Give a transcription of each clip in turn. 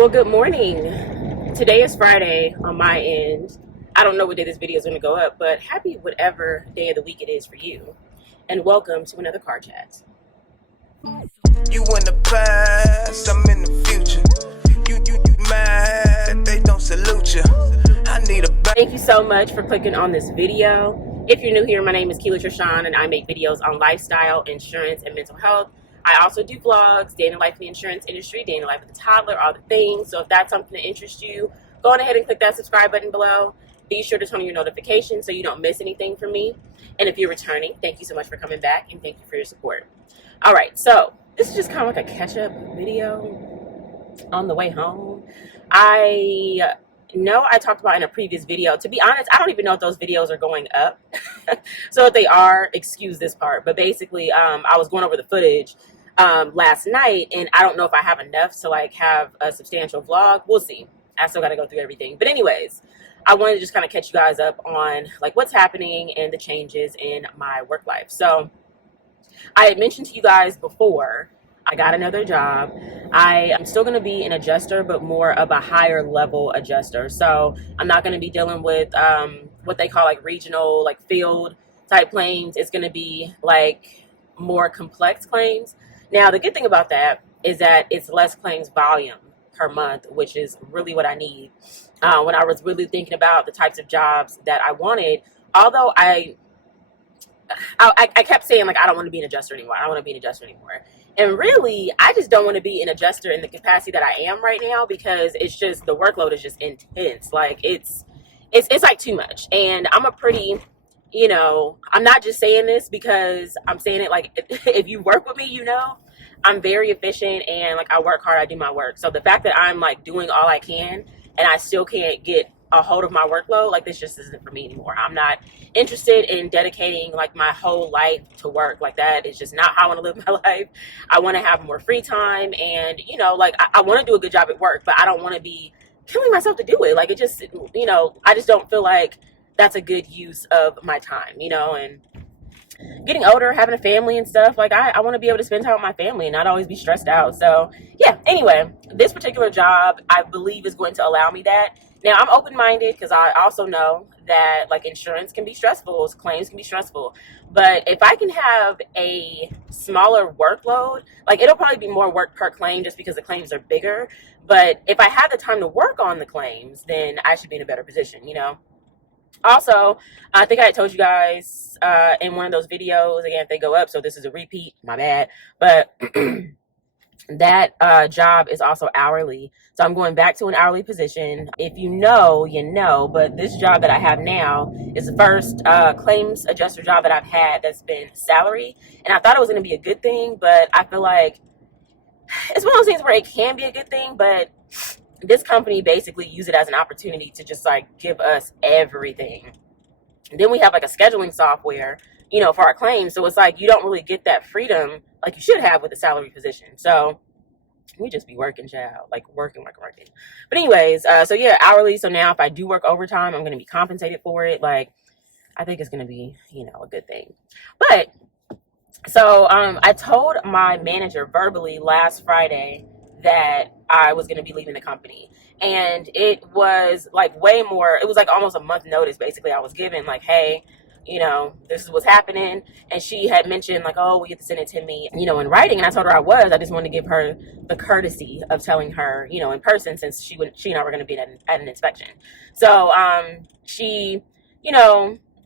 Well, good morning. Today is Friday on my end. I don't know what day this video is going to go up, but happy whatever day of the week it is for you. And welcome to another Car Chat. You in the past, I'm in the future. You mad, they don't salute you. I need a Thank you so much for clicking on this video. If you're new here, my name is Keela Trishawn, and I make videos on lifestyle, insurance, and mental health. I also do vlogs, day in the life of the insurance industry, day in the life of the toddler, all the things. So if that's something that interests you, go on ahead and click that subscribe button below. Be sure to turn on your notifications so you don't miss anything from me. And if you're returning, thank you so much for coming back, and thank you for your support. All right, so this is just kind of like a catch-up video on the way home. I know I talked about in a previous video. To be honest, I don't even know if those videos are going up. So if they are, excuse this part. But basically, I was going over the footage last night, and I don't know if I have enough to like have a substantial vlog. We'll see. I still got to go through everything. But anyways, I wanted to just kind of catch you guys up on like what's happening and the changes in my work life. So I had mentioned to you guys before, I got another job. I am still going to be an adjuster, but more of a higher level adjuster. So I'm not going to be dealing with what they call like regional, like field type claims. It's going to be like more complex claims. Now, the good thing about that is that it's less claims volume per month, which is really what I need. When I was really thinking about the types of jobs that I wanted, although I kept saying like I don't want to be an adjuster anymore. I don't want to be an adjuster anymore. And really, I just don't want to be an adjuster in the capacity that I am right now, because it's just the workload is just intense. Like it's like too much. And I'm a pretty, I'm not just saying this because I'm saying it like if you work with me, I'm very efficient and like I work hard, I do my work. So the fact that I'm like doing all I can and I still can't get a hold of my workload, like this just isn't for me anymore. I'm not interested in dedicating like my whole life to work. Like that is just not how I want to live my life. I want to have more free time, and like I want to do a good job at work, but I don't want to be killing myself to do it. Like it just, I just don't feel like that's a good use of my time, and getting older, having a family and stuff, like I want to be able to spend time with my family and not always be stressed out. So yeah, anyway, this particular job I believe is going to allow me that. Now I'm open-minded because I also know that like insurance can be stressful, claims can be stressful, but if I can have a smaller workload, like it'll probably be more work per claim just because the claims are bigger. But if I have the time to work on the claims, then I should be in a better position, Also, I think I told you guys in one of those videos, again, if they go up, so this is a repeat, my bad, but that job is also hourly. So I'm going back to an hourly position. If you know, but this job that I have now is the first claims adjuster job that I've had that's been salary. And I thought it was going to be a good thing, but I feel like it's one of those things where it can be a good thing, but this company basically use it as an opportunity to just like give us everything. And then we have like a scheduling software, for our claims. So it's like you don't really get that freedom like you should have with a salary position. So we just be working, child, like working. But anyways, so yeah, hourly. So now if I do work overtime, I'm going to be compensated for it. Like I think it's going to be, a good thing. But so I told my manager verbally last Friday that I was going to be leaving the company. And it was like way more, it was like almost a month notice basically I was given, like, hey, this is what's happening. And she had mentioned like, oh, we get to send it to me, in writing. And I told her I just wanted to give her the courtesy of telling her, in person, since she and I were going to be at an inspection. So she,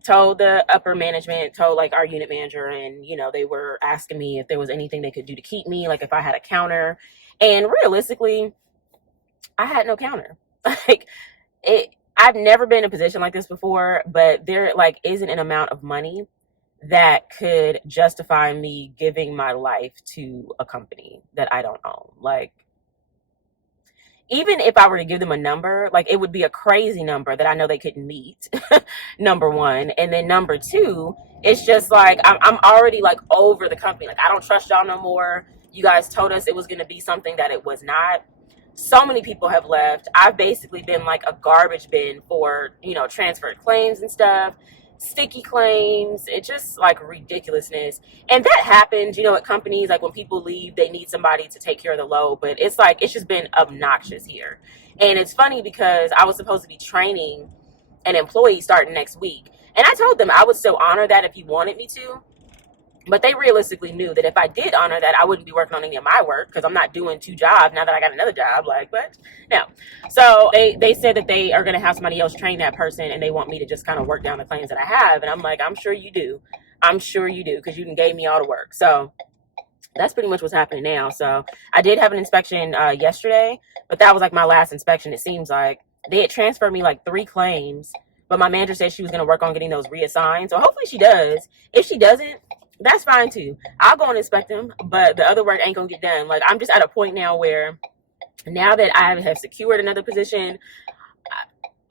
told the upper management, told like our unit manager, and, they were asking me if there was anything they could do to keep me, like if I had a counter. And realistically, I had no counter. Like I've never been in a position like this before, but there like isn't an amount of money that could justify me giving my life to a company that I don't own. Like even if I were to give them a number, like it would be a crazy number that I know they couldn't meet. Number one. And then number two, it's just like I'm already like over the company. Like I don't trust y'all no more. You guys told us it was going to be something that it was not. So many people have left. I've basically been like a garbage bin for, transferred claims and stuff. sticky claims. It's just like ridiculousness. And that happens, you know, at companies. Like when people leave, they need somebody to take care of the load. But it's like, it's just been obnoxious here. And it's funny because I was supposed to be training an employee starting next week. And I told them I would still honor that if he wanted me to. But they realistically knew that if I did honor that, I wouldn't be working on any of my work because I'm not doing 2 jobs now that I got another job. Like, what? No. So they said that they are going to have somebody else train that person and they want me to just kind of work down the claims that I have. And I'm like, I'm sure you do. I'm sure you do because you gave me all the work. So that's pretty much what's happening now. So I did have an inspection yesterday, but that was like my last inspection. It seems like they had transferred me like 3 claims, but my manager said she was going to work on getting those reassigned. So hopefully she does. If she doesn't, that's fine too. I'll go and inspect them, but the other work ain't gonna get done. Like I'm just at a point now where now that I have secured another position,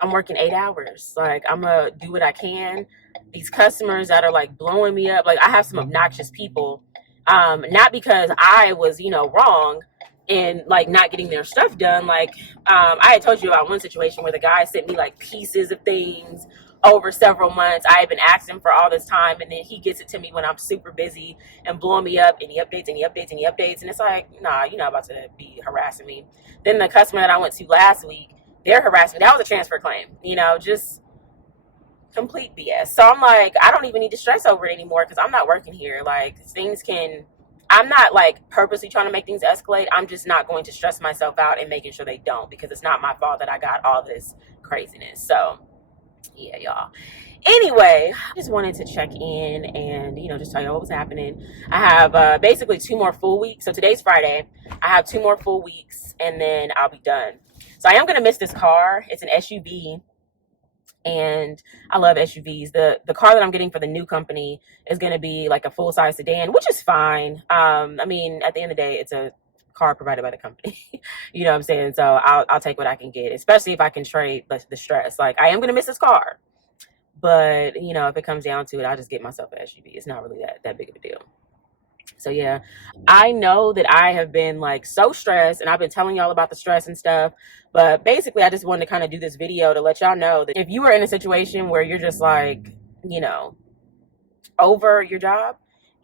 I'm working 8 hours. Like I'm gonna do what I can. These customers that are like blowing me up, like I have some obnoxious people, not because I was, you know, wrong in like not getting their stuff done. Like I had told you about one situation where the guy sent me like pieces of things over several months. I had been asking for all this time, and then he gets it to me when I'm super busy and blowing me up, and he updates, and he updates, and he updates, and it's like, nah, you're not about to be harassing me. Then the customer that I went to last week, they're harassing me. That was a transfer claim, you know, just complete BS. So I'm like, I don't even need to stress over it anymore because I'm not working here. Like I'm not like purposely trying to make things escalate. I'm just not going to stress myself out and making sure they don't because it's not my fault that I got all this craziness. So yeah, y'all. Anyway, I just wanted to check in and, you know, just tell you what was happening. I have basically 2 more full weeks. So today's Friday. I have 2 more full weeks and then I'll be done. So I am going to miss this car. It's an SUV and I love SUVs. The car that I'm getting for the new company is going to be like a full-size sedan, which is fine. I mean, at the end of the day, it's a car provided by the company. You know what I'm saying? So I'll take what I can get, especially if I can trade the stress. Like I am going to miss this car, but you know, if it comes down to it, I'll just get myself an SUV. It's not really that big of a deal. So yeah, I know that I have been like so stressed and I've been telling y'all about the stress and stuff, but basically I just wanted to kind of do this video to let y'all know that if you are in a situation where you're just like, you know, over your job,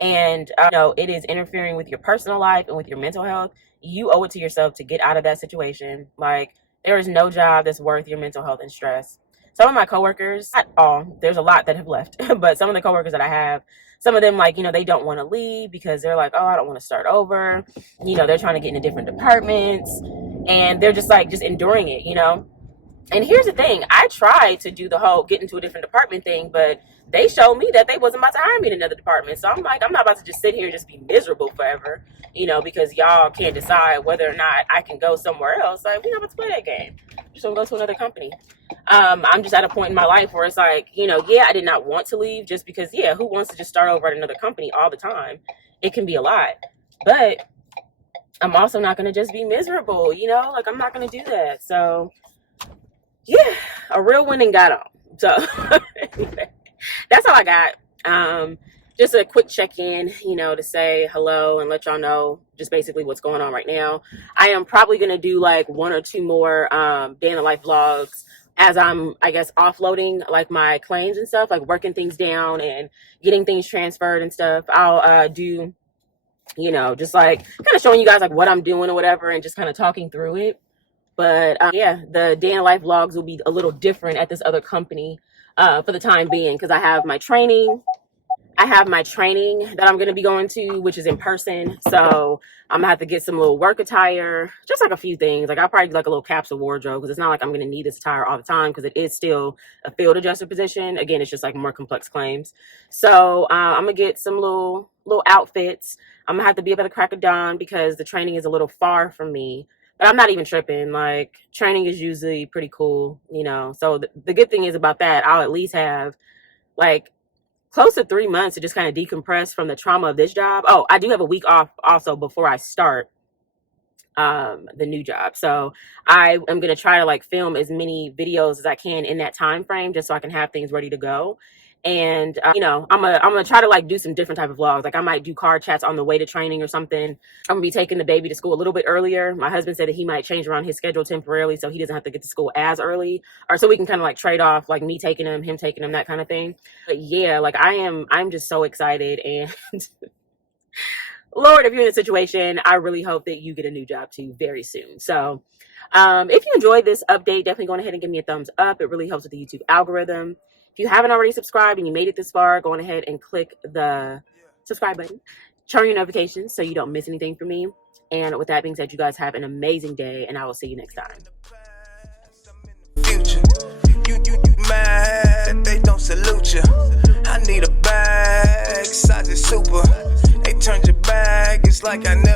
and you know, it is interfering with your personal life and with your mental health, you owe it to yourself to get out of that situation. Like there is no job that's worth your mental health and stress. Some of my coworkers, not all, there's a lot that have left, but some of the coworkers that I have, some of them, like, you know, they don't want to leave because they're like, oh, I don't want to start over. You know, they're trying to get into different departments and they're just like, just enduring it, you know? And here's the thing, I tried to do the whole get into a different department thing, but they showed me that they wasn't about to hire me in another department. So I'm like, I'm not about to just sit here and just be miserable forever, you know, because y'all can't decide whether or not I can go somewhere else. Like, we're not about to play that game. I'm just gonna go to another company. I'm just at a point in my life where it's like, you know, yeah, I did not want to leave just because, yeah, who wants to just start over at another company all the time? It can be a lot. But I'm also not going to just be miserable, you know? Like, I'm not going to do that. So, yeah, a real winning got on. So, that's all I got. Just a quick check-in, you know, to say hello and let y'all know just basically what's going on right now. I am probably going to do like 1 or 2 more day in the life vlogs as I'm, I guess, offloading like my claims and stuff, like working things down and getting things transferred and stuff. I'll do, you know, just like kind of showing you guys like what I'm doing or whatever and just kind of talking through it. But yeah, the day in the life vlogs will be a little different at this other company for the time being because I have my training. I have my training that I'm going to be going to, which is in person. So I'm going to have to get some little work attire, just like a few things. Like I'll probably do like a little capsule wardrobe because it's not like I'm going to need this attire all the time because it is still a field adjuster position. Again, it's just like more complex claims. So I'm going to get some little outfits. I'm going to have to be up at the crack of dawn because the training is a little far from me. But I'm not even tripping. Like training is usually pretty cool, you know. So the good thing is about that, I'll at least have like close to 3 months to just kind of decompress from the trauma of this job. Oh, I do have a week off also before I start the new job. So I am going to try to like film as many videos as I can in that time frame just so I can have things ready to go. And I'm gonna try to like do some different type of vlogs. Like I might do car chats on the way to training or something. I'm gonna be taking the baby to school a little bit earlier. My husband said that he might change around his schedule temporarily so he doesn't have to get to school as early, or so we can kind of like trade off, like me taking him taking him, that kind of thing. But yeah, like I'm just so excited. And Lord, if you're in a situation, I really hope that you get a new job too very soon. So if you enjoyed this update, definitely go ahead and give me a thumbs up. It really helps with the YouTube algorithm. If you haven't already subscribed and you made it this far, go on ahead and click the subscribe button. Turn on your notifications so you don't miss anything from me. And with that being said, you guys have an amazing day, and I will see you next time. Future. You mad that they don't salute you. I need a bag, size is super. They turned your bag, it's like I never